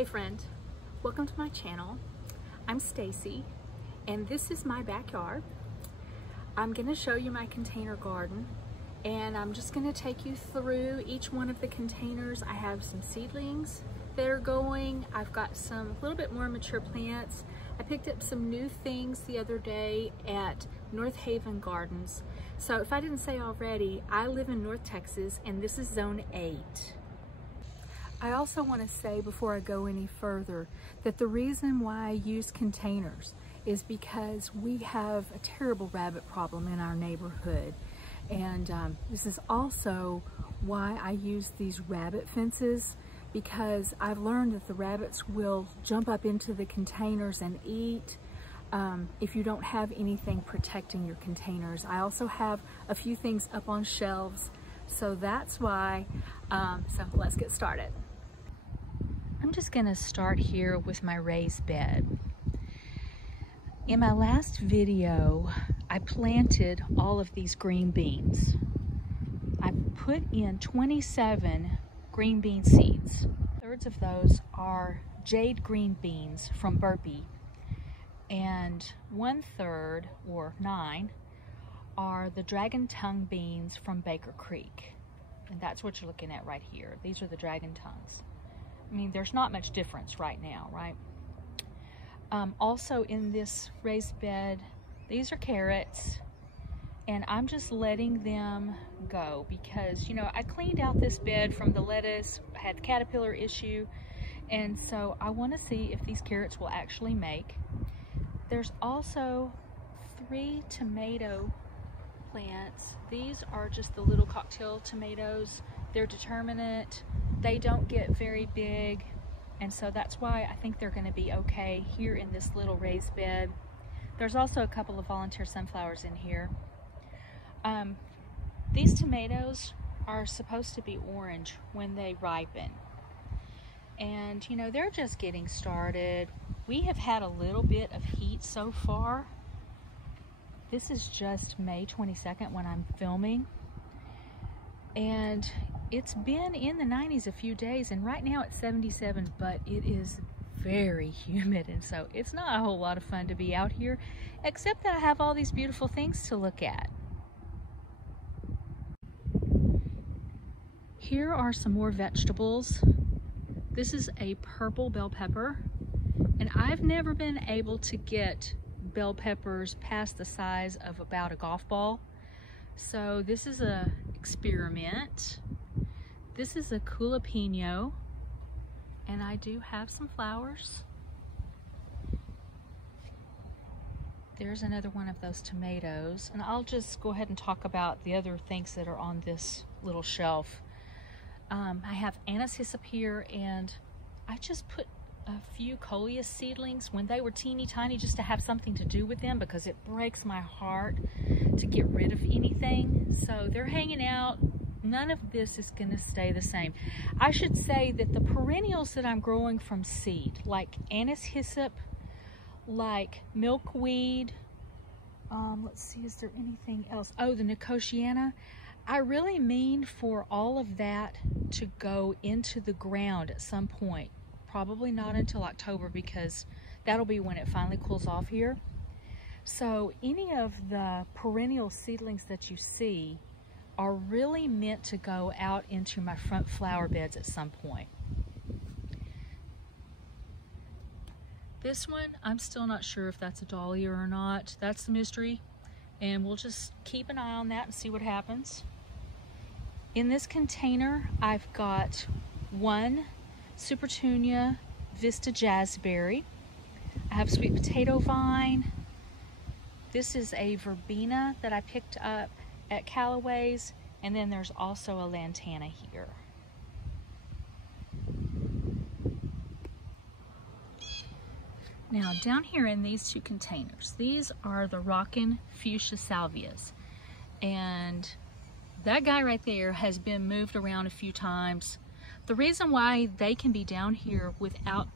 Hey friend, welcome to my channel. I'm Stacy and this is my backyard. I'm going to show you my container garden and I'm just going to take you through each one of the containers. I have some seedlings that are going. I've got some little bit more mature plants. I picked up some new things the other day at North Haven Gardens. So if I didn't say already, I live in North Texas and this is zone 8. I also want to say before I go any further that the reason why I use containers is because we have a terrible rabbit problem in our neighborhood. And this is also why I use these rabbit fences, because I've learned that the rabbits will jump up into the containers and eat if you don't have anything protecting your containers. I also have a few things up on shelves, so that's why. So let's get started. I'm just gonna start here with my raised bed. In my last video, I planted all of these green beans. I put in 27 green bean seeds. 2/3 of those are jade green beans from Burpee, and 1/3, or 9, are the dragon tongue beans from Baker Creek. And that's what you're looking at right here. These are the dragon tongues. I mean, there's not much difference right now, right? Also in this raised bed, these are carrots, and I'm just letting them go because, you know, I cleaned out this bed from the lettuce, had the caterpillar issue, and so I want to see if these carrots will actually make. There's also 3 tomato plants. These are just the little cocktail tomatoes. They're determinate. They don't get very big, and so that's why I think they're going to be okay here in this little raised bed. There's also a couple of volunteer sunflowers in here. These tomatoes are supposed to be orange when they ripen, and you know, they're just getting started. We have had a little bit of heat so far. This is just May 22nd when I'm filming, and it's been in the 90s a few days, and right now it's 77, but it is very humid, and so it's not a whole lot of fun to be out here, except that I have all these beautiful things to look at. Here are some more vegetables. This is a purple bell pepper, and I've never been able to get bell peppers past the size of about a golf ball, so this is an experiment. This is a jalapeno, and I do have some flowers. There's another one of those tomatoes, and I'll just go ahead and talk about the other things that are on this little shelf. I have anise hyssop here, and I just put a few coleus seedlings when they were teeny tiny just to have something to do with them, because it breaks my heart to get rid of anything. So they're hanging out. None of this is going to stay the same. I should say that the perennials that I'm growing from seed, like anise hyssop, like milkweed, let's see, is there anything else? Oh, the nicotiana. I really mean for all of that to go into the ground at some point. Probably not until October, because that'll be when it finally cools off here. So any of the perennial seedlings that you see are really meant to go out into my front flower beds at some point. This one, I'm still not sure if that's a dahlia or not. That's the mystery, and we'll just keep an eye on that and see what happens. In this container, I've got 1 Supertunia Vista Jazzberry. I have sweet potato vine. This is a verbena that I picked up at Callaway's, and then there's also a lantana here. Now down here in these 2 containers, these are the Rockin' Fuchsia Salvias, and that guy right there has been moved around a few times. The reason why they can be down here without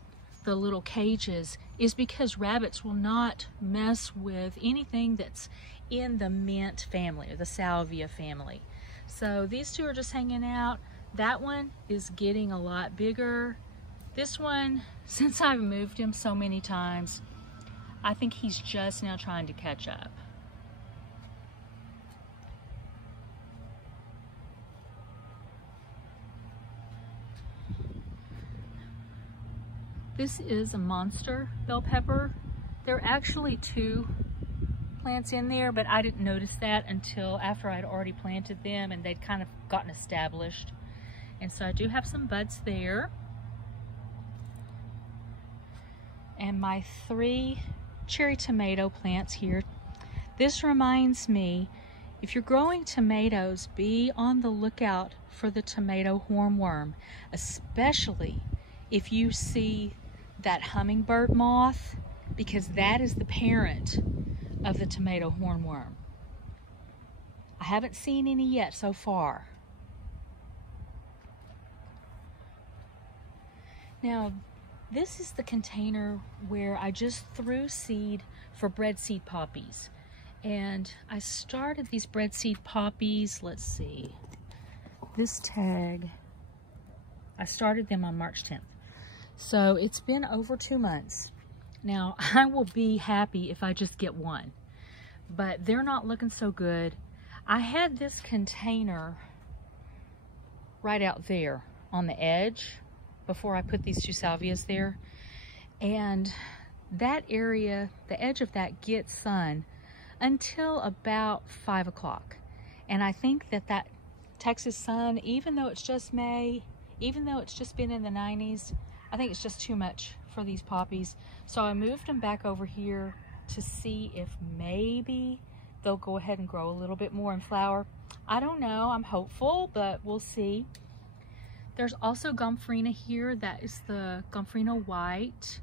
the little cages is because rabbits will not mess with anything that's in the mint family, or the salvia family. So these 2 are just hanging out. That one is getting a lot bigger. This one, since I've moved him so many times, I think he's just now trying to catch up. This is a monster bell pepper. There are actually 2 plants in there, but I didn't notice that until after I'd already planted them and they'd kind of gotten established. And so I do have some buds there. And my 3 cherry tomato plants here. This reminds me, if you're growing tomatoes, be on the lookout for the tomato hornworm, especially if you see that hummingbird moth, because that is the parent of the tomato hornworm. I haven't seen any yet so far. Now, this is the container where I just threw seed for bread seed poppies. And I started these bread seed poppies, let's see, this tag, I started them on March 10th. So it's been over 2 months. Now, I will be happy if I just get one, but they're not looking so good. I had this container right out there on the edge before I put these 2 salvias there. And that area, the edge of that gets sun until about 5 o'clock. And I think that that Texas sun, even though it's just May, even though it's just been in the 90s, I think it's just too much for these poppies. So I moved them back over here to see if maybe they'll go ahead and grow a little bit more and flower. I don't know, I'm hopeful, but we'll see. There's also Gomphrena here. That is the Gomphrena white,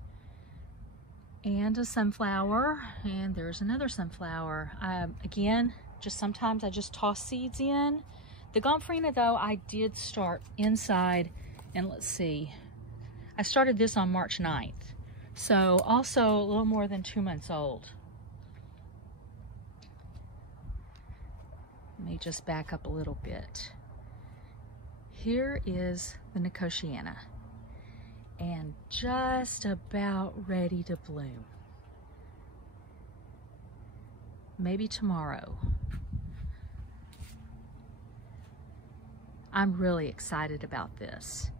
and a sunflower, and there's another sunflower. Again, just sometimes I just toss seeds in. The Gomphrena though, I did start inside, and let's see, I started this on March 9th. So also a little more than 2 months old. Let me just back up a little bit. Here is the Nicotiana, and just about ready to bloom. Maybe tomorrow. I'm really excited about this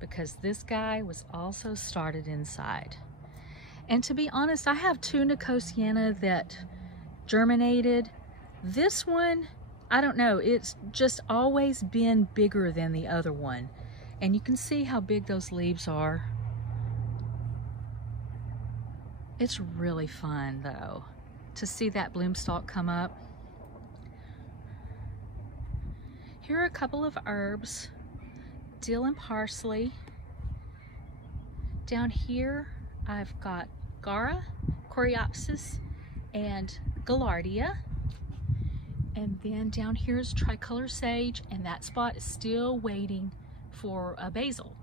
because this guy was also started inside. And to be honest, I have 2 Nicotiana that germinated. This one, I don't know, it's just always been bigger than the other one. And you can see how big those leaves are. It's really fun though, to see that bloom stalk come up. Here are a couple of herbs, dill and parsley. Down here, I've got Gaura, Coreopsis, and Gaillardia. And then down here is tricolor sage, and that spot is still waiting for a basil.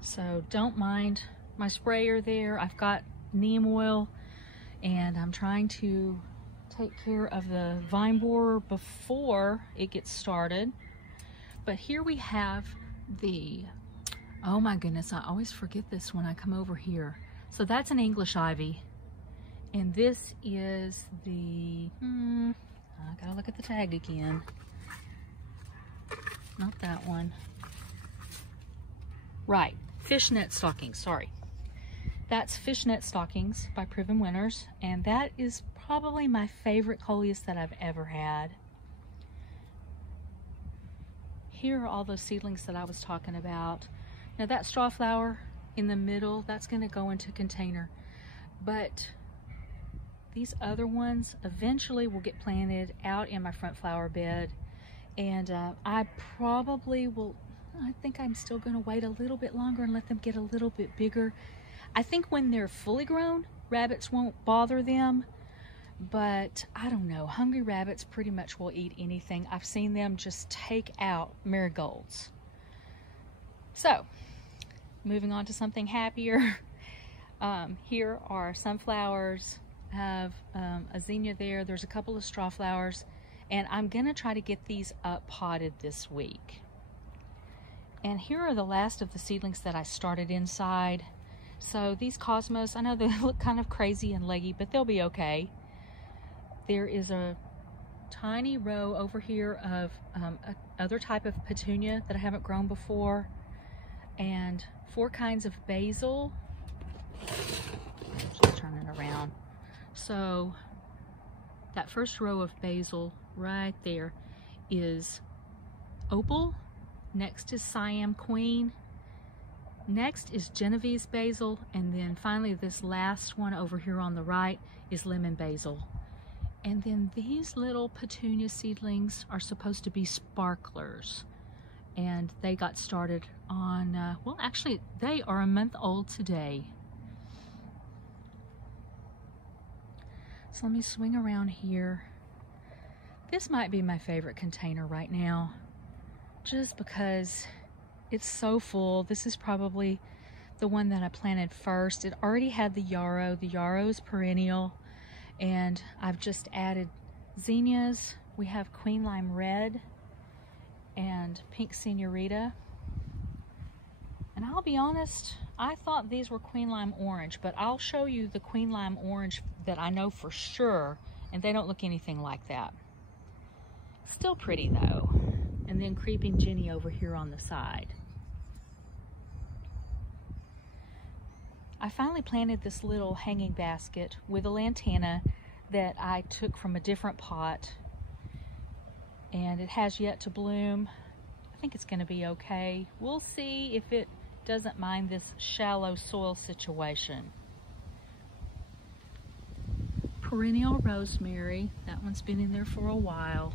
So don't mind my sprayer there. I've got neem oil, and I'm trying to take care of the vine borer before it gets started. But here we have the, oh my goodness, I always forget this when I come over here. So that's an English ivy. And this is the, I gotta look at the tag again. Not that one. Right, fishnet stockings, sorry. That's Fishnet Stockings by Proven Winners, and that is probably my favorite coleus that I've ever had. Here are all those seedlings that I was talking about. Now that straw flower in the middle, that's gonna go into a container. But these other ones eventually will get planted out in my front flower bed. And I probably will, I think I'm still gonna wait a little bit longer and let them get a little bit bigger. I think when they're fully grown, rabbits won't bother them, but I don't know, hungry rabbits pretty much will eat anything. I've seen them just take out marigolds. So, moving on to something happier. Here are sunflowers. I have a zinnia there. There's a couple of straw flowers, and I'm gonna try to get these up potted this week. And here are the last of the seedlings that I started inside. So these Cosmos, I know they look kind of crazy and leggy, but they'll be okay. There is a tiny row over here of other type of petunia that I haven't grown before, and 4 kinds of basil. Just turn it around. So that first row of basil right there is opal. Next is Siam Queen. Next is Genovese basil. And then finally this last one over here on the right is lemon basil. And then these little petunia seedlings are supposed to be sparklers. And they got started on, well actually they are a month old today. So let me swing around here. This might be my favorite container right now, just because it's so full. This is probably the one that I planted first. It already had the yarrow. The yarrow is perennial, and I've just added zinnias. We have Queen Lime Red and Pink Senorita. And I'll be honest, I thought these were Queen Lime Orange, but I'll show you the Queen Lime Orange that I know for sure, and they don't look anything like that. Still pretty though. And then Creeping Jenny over here on the side. I finally planted this little hanging basket with a lantana that I took from a different pot, and it has yet to bloom. I think it's going to be okay. We'll see if it doesn't mind this shallow soil situation. Perennial rosemary, that one's been in there for a while.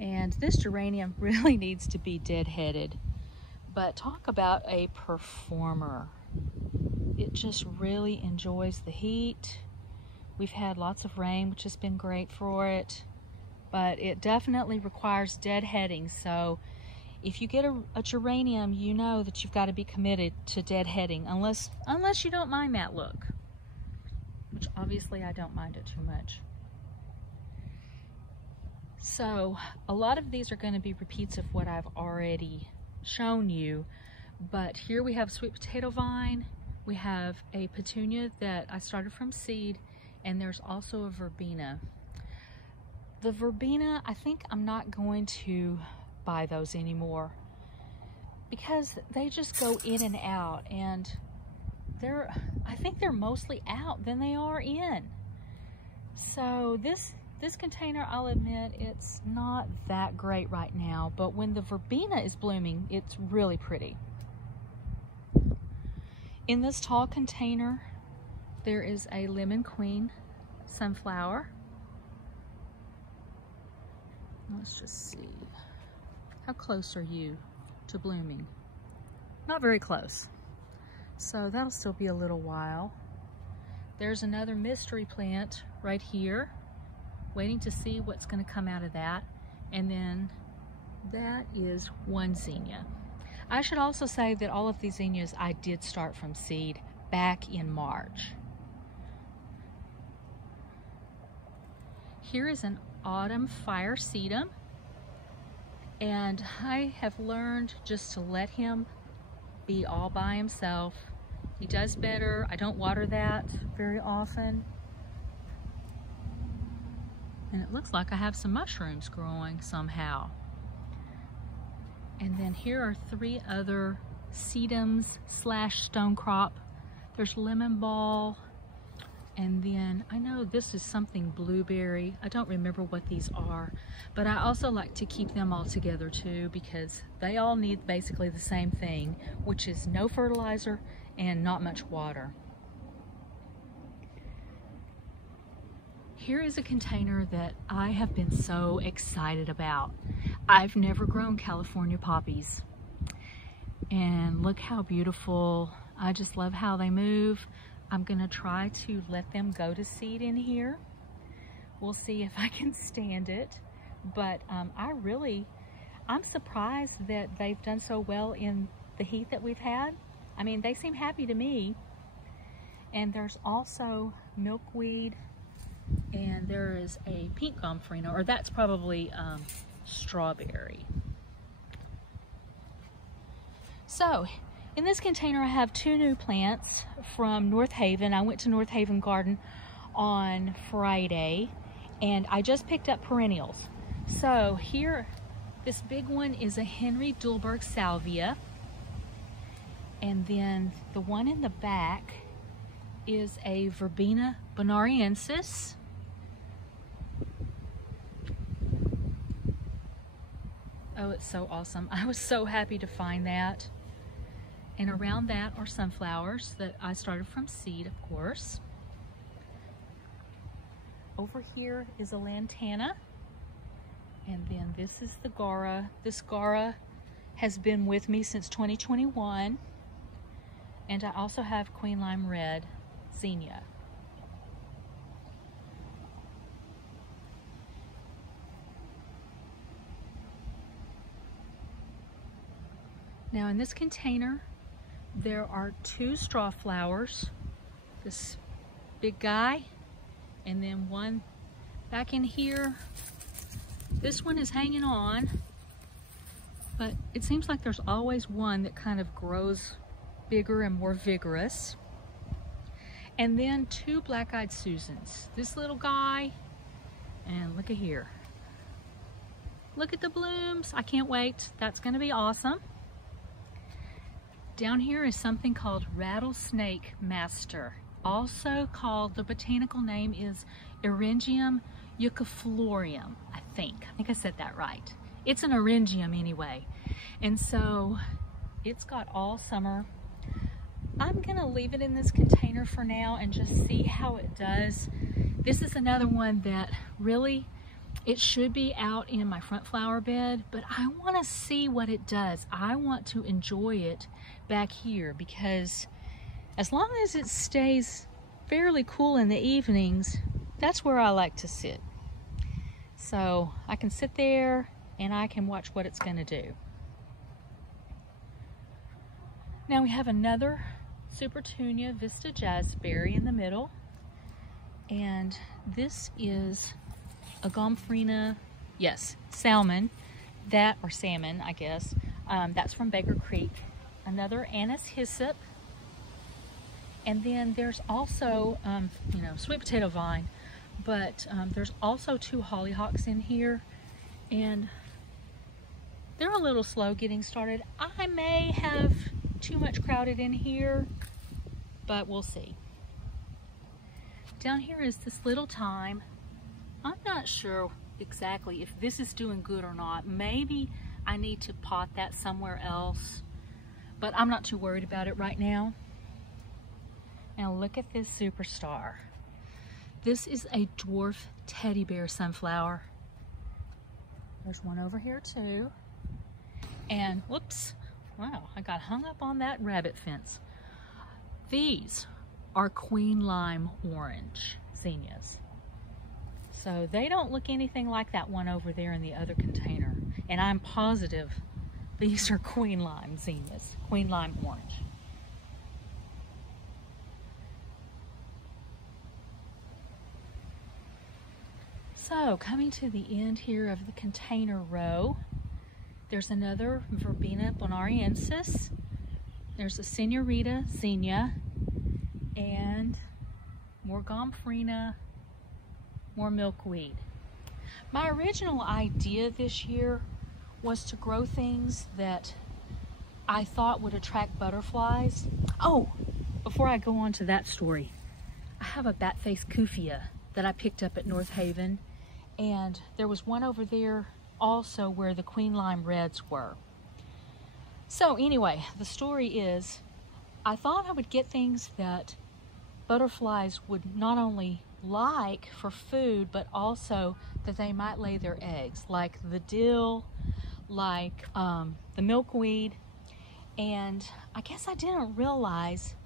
And this geranium really needs to be deadheaded, but talk about a performer. It just really enjoys the heat. We've had lots of rain, which has been great for it, but it definitely requires deadheading. So if you get a geranium, you know that you've got to be committed to deadheading, unless you don't mind that look, which obviously I don't mind it too much. So a lot of these are going to be repeats of what I've already shown you, but here we have sweet potato vine, we have a petunia that I started from seed, and there's also a verbena. The verbena, I think I'm not going to buy those anymore because they just go in and out, and I think they're mostly out than they are in. So this container, I'll admit, it's not that great right now, but when the verbena is blooming, it's really pretty. In this tall container, there is a Lemon Queen sunflower. Let's just see. How close are you to blooming? Not very close. So that'll still be a little while. There's another mystery plant right here, waiting to see what's going to come out of that. And then that is one zinnia. I should also say that all of these zinnias I did start from seed back in March. Here is an autumn fire sedum, and I have learned just to let him be all by himself. He does better. I don't water that very often. And it looks like I have some mushrooms growing somehow. And then here are 3 other sedums / stone crop. There's lemon ball, and then I know this is something blueberry. I don't remember what these are, but I also like to keep them all together too, because they all need basically the same thing, which is no fertilizer and not much water. Here is a container that I have been so excited about. I've never grown California poppies, and look how beautiful. I just love how they move. I'm gonna try to let them go to seed in here. We'll see if I can stand it, but I'm surprised that they've done so well in the heat that we've had. I mean, they seem happy to me. And there's also milkweed And there is a pink gomphrena, or that's probably strawberry. So in this container I have 2 new plants from North Haven. I went to North Haven Garden on Friday and I just picked up perennials. So here, this big one is a Henry Dulberg salvia, and then the one in the back is a Verbena bonariensis. Oh, it's so awesome. I was so happy to find that. And around that are sunflowers that I started from seed, of course. Over here is a lantana. And then this is the Gaura. This Gaura has been with me since 2021. And I also have Queen Lime Red Zinnia. Now in this container, there are 2 straw flowers, this big guy, and then one back in here. This one is hanging on, but it seems like there's always one that kind of grows bigger and more vigorous. And then 2 black-eyed Susans. This little guy, and look at here. Look at the blooms. I can't wait. That's gonna be awesome. Down here is something called Rattlesnake Master. Also called, the botanical name is Eryngium euciflorium, I think I said that right. It's an eryngium anyway. And so it's got all summer. I'm gonna leave it in this container for now and just see how it does. This is another one that really, it should be out in my front flower bed, but I wanna see what it does. I want to enjoy it back here because as long as it stays fairly cool in the evenings, that's where I like to sit. So I can sit there and I can watch what it's gonna do. Now we have another Supertunia Vista Jazzberry in the middle, and this is a gomphrena, yes, salmon, or salmon, I guess. That's from Baker Creek. Another Anise hyssop, and then there's also, you know, sweet potato vine, but there's also 2 hollyhocks in here, and they're a little slow getting started. I may have too much crowded in here, but we'll see. Down here is this little thyme. I'm not sure exactly if this is doing good or not. Maybe I need to pot that somewhere else, but I'm not too worried about it right now. Now look at this superstar. This is a dwarf teddy bear sunflower. There's one over here too. And whoops, wow, I got hung up on that rabbit fence. These are Queen Lime Orange zinnias. So they don't look anything like that one over there in the other container. And I'm positive these are Queen Lime zinnias, Queen Lime Orange. So coming to the end here of the container row, there's another Verbena bonariensis. There's a Senorita Zinnia, and more gomphrena, more milkweed. My original idea this year was to grow things that I thought would attract butterflies. Oh, before I go on to that story, I have a bat-faced kufia that I picked up at North Haven, and there was one over there also where the Queen Lime Reds were. So anyway, the story is, I thought I would get things that butterflies would not only like for food, but also that they might lay their eggs, like the dill, like the milkweed. And I guess I didn't realize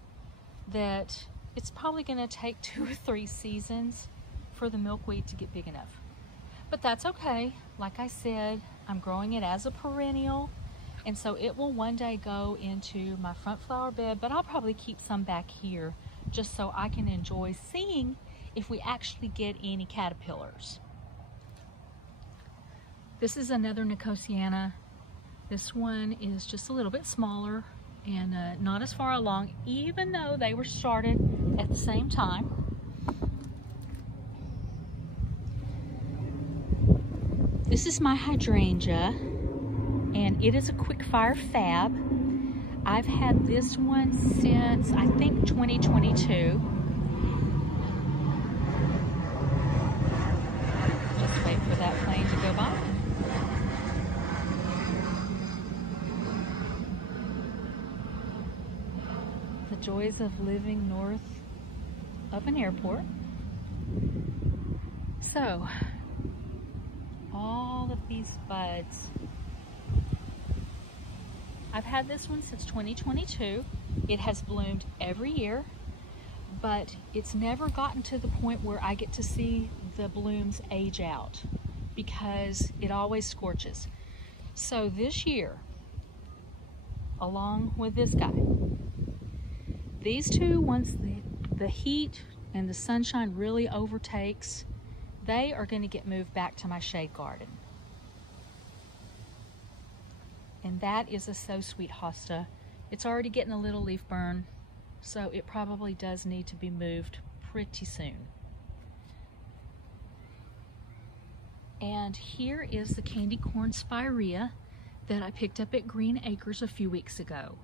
that it's probably gonna take 2 or 3 seasons for the milkweed to get big enough. But that's okay. Like I said, I'm growing it as a perennial, and so it will one day go into my front flower bed, but I'll probably keep some back here just so I can enjoy seeing if we actually get any caterpillars. This is another Nicotiana. This one is just a little bit smaller and not as far along, even though they were started at the same time. This is my hydrangea, and it is a quick fire fab. I've had this one since, I think, 2022. Just wait for that plane to go by. The joys of living north of an airport. So, all of these buds. I've had this one since 2022. It has bloomed every year, but it's never gotten to the point where I get to see the blooms age out because it always scorches. So this year, along with this guy, these two, once the heat and the sunshine really overtakes, they are going to get moved back to my shade garden. And that is a So Sweet hosta. It's already getting a little leaf burn, so it probably does need to be moved pretty soon. And here is the candy corn spirea that I picked up at Green Acres a few weeks ago.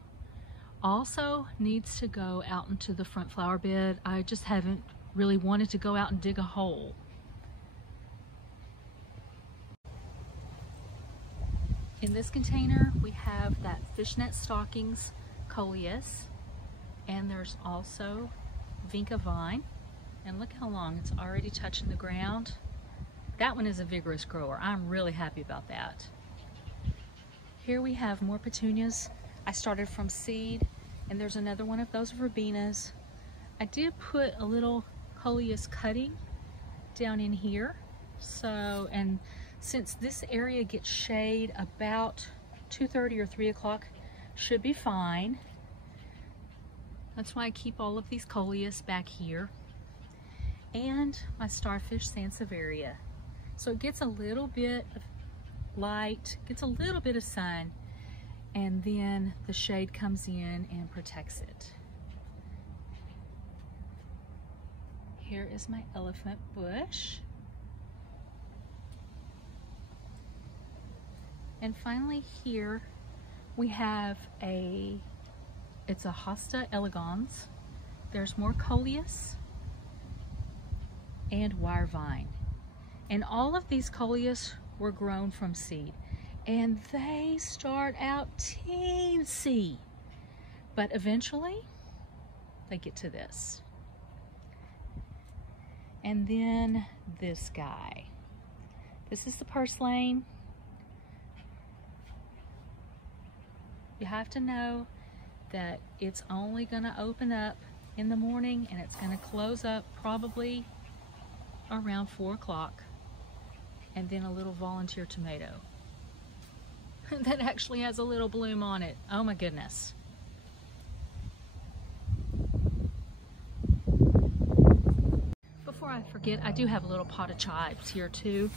Also needs to go out into the front flower bed. I just haven't really wanted to go out and dig a hole. In this container, we have that Fishnet Stockings Coleus, and there's also Vinca Vine. And look how long it's already touching the ground. That one is a vigorous grower. I'm really happy about that. Here we have more petunias. I started from seed, and there's another one of those verbenas. I did put a little Coleus cutting down in here. So, and since this area gets shade about 2:30 or 3 o'clock, should be fine. That's why I keep all of these Coleus back here. And my Starfish Sansevieria. So it gets a little bit of light, gets a little bit of sun, and then the shade comes in and protects it. Here is my elephant bush. And finally here we have it's a Hosta elegans. There's more Coleus and wire vine. And all of these Coleus were grown from seed. And they start out teensy, but eventually they get to this. And then this guy. This is the purslane. You have to know that it's only going to open up in the morning and it's going to close up probably around 4 o'clock. And then a little volunteer tomato that actually has a little bloom on it. Oh my goodness. Before I forget, I do have a little pot of chives here too,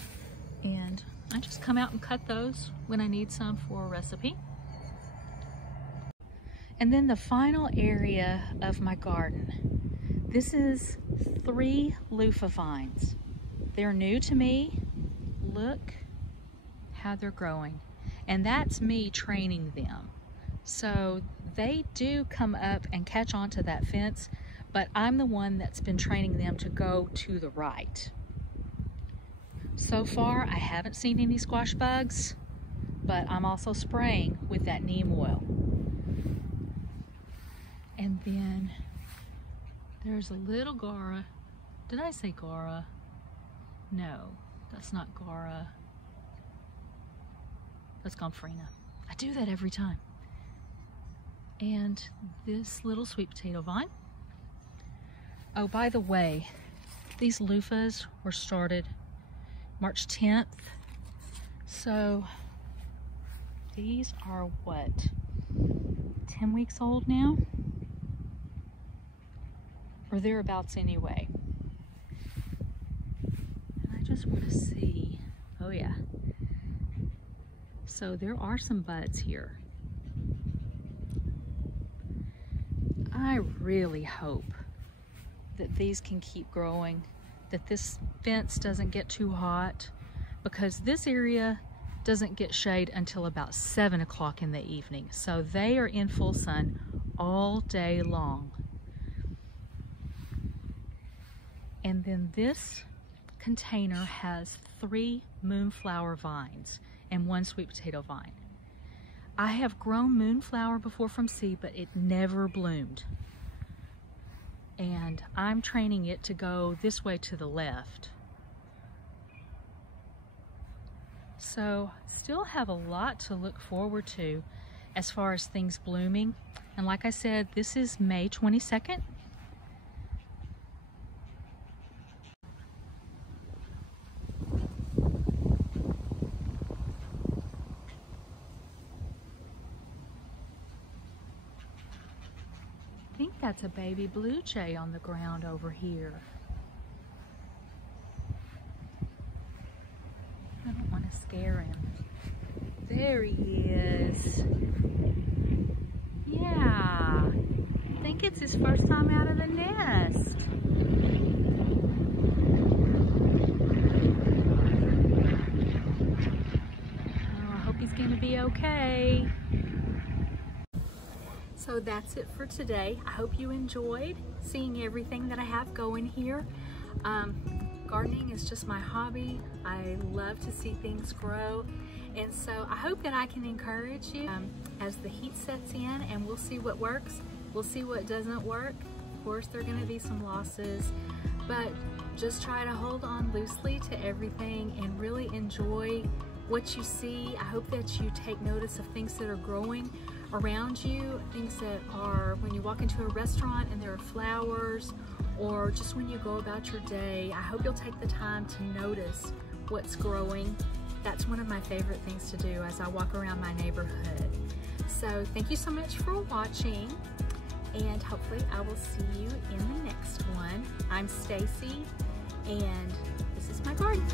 and I just come out and cut those when I need some for a recipe. And then the final area of my garden. This is 3 loofah vines. They're new to me. Look how they're growing. And that's me training them. So they do come up and catch onto that fence, but I'm the one that's been training them to go to the right. So far, I haven't seen any squash bugs, but I'm also spraying with that neem oil. And then there's a little Gara. Did I say Gara? No, that's not Gara. That's Gomphrena. I do that every time. And this little sweet potato vine. Oh, by the way, these loofahs were started March 10th. So these are what, 10 weeks old now? Or thereabouts anyway. just want to see. Oh yeah. So there are some buds here. I really hope that these can keep growing, that this fence doesn't get too hot, because this area doesn't get shade until about 7 o'clock in the evening. So they are in full sun all day long. And then this container has 3 moonflower vines and 1 sweet potato vine. I have grown moonflower before from seed, but it never bloomed. And I'm training it to go this way to the left. So still have a lot to look forward to as far as things blooming. And like I said, this is May 22nd. I think that's a baby blue jay on the ground over here. I don't want to scare him. There he is. Yeah, I think it's his first time out of the nest. Oh, I hope he's going to be okay. So that's it for today. I hope you enjoyed seeing everything that I have going here. Gardening is just my hobby. I love to see things grow. And so I hope that I can encourage you as the heat sets in, and we'll see what works. We'll see what doesn't work. Of course, there are going to be some losses, but just try to hold on loosely to everything and really enjoy what you see. I hope that you take notice of things that are growing around you, things that are when you walk into a restaurant and there are flowers, or just when you go about your day. I hope you'll take the time to notice what's growing. That's one of my favorite things to do as I walk around my neighborhood. So thank you so much for watching, and hopefully I will see you in the next one. I'm Stacy, and this is my garden.